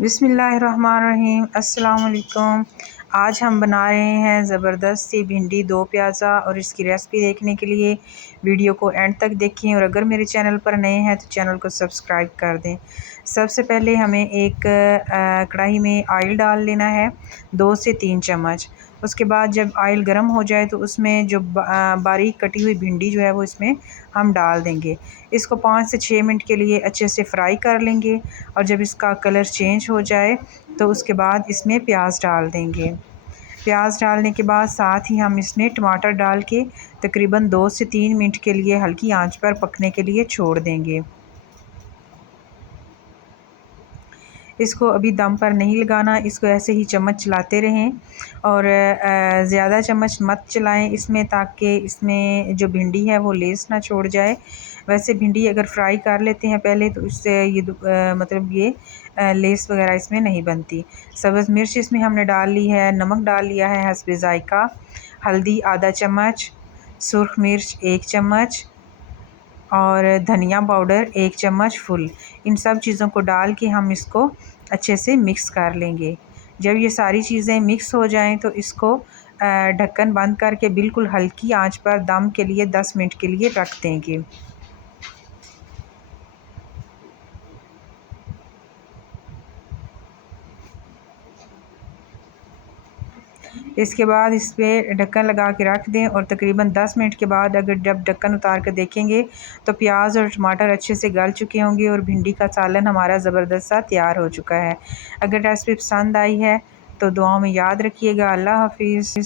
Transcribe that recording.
बिस्मिल्लाहिर्रहमानिर्रहीम। अस्सलाम वालेकुम। आज हम बना रहे हैं ज़बरदस्त सी भिंडी दो प्याज़ा और इसकी रेसिपी देखने के लिए वीडियो को एंड तक देखें और अगर मेरे चैनल पर नए हैं तो चैनल को सब्सक्राइब कर दें। सबसे पहले हमें एक कढ़ाई में ऑयल डाल लेना है 2 से 3 चम्मच। उसके बाद जब ऑयल गर्म हो जाए तो उसमें जो बारीक कटी हुई भिंडी जो है वो इसमें हम डाल देंगे। इसको 5 से 6 मिनट के लिए अच्छे से फ्राई कर लेंगे और जब इसका कलर चेंज हो जाए तो उसके बाद इसमें प्याज डाल देंगे। प्याज डालने के बाद साथ ही हम इसमें टमाटर डाल के तकरीबन 2 से 3 मिनट के लिए हल्की आंच पर पकने के लिए छोड़ देंगे। इसको अभी दम पर नहीं लगाना, इसको ऐसे ही चम्मच चलाते रहें और ज़्यादा चम्मच मत चलाएं इसमें, ताकि इसमें जो भिंडी है वो लेस ना छोड़ जाए। वैसे भिंडी अगर फ्राई कर लेते हैं पहले तो उससे ये मतलब ये लेस वगैरह इसमें नहीं बनती। सब्ज़ मिर्च इसमें हमने डाल ली है, नमक डाल लिया है हस्बे ज़ायक़ा, हल्दी आधा चम्मच, सुर्ख मिर्च 1 चम्मच और धनिया पाउडर 1 चम्मच फुल। इन सब चीज़ों को डाल के हम इसको अच्छे से मिक्स कर लेंगे। जब ये सारी चीज़ें मिक्स हो जाएं तो इसको ढक्कन बंद करके बिल्कुल हल्की आंच पर दम के लिए 10 मिनट के लिए रख देंगे। इसके बाद इस पर ढक्कन लगा के रख दें और तकरीबन 10 मिनट के बाद अगर जब ढक्कन उतार कर देखेंगे तो प्याज और टमाटर अच्छे से गल चुके होंगे और भिंडी का सालन हमारा ज़बरदस्त सा तैयार हो चुका है। अगर रेसिपी पसंद आई है तो दुआओं में याद रखिएगा। अल्लाह हाफिज़।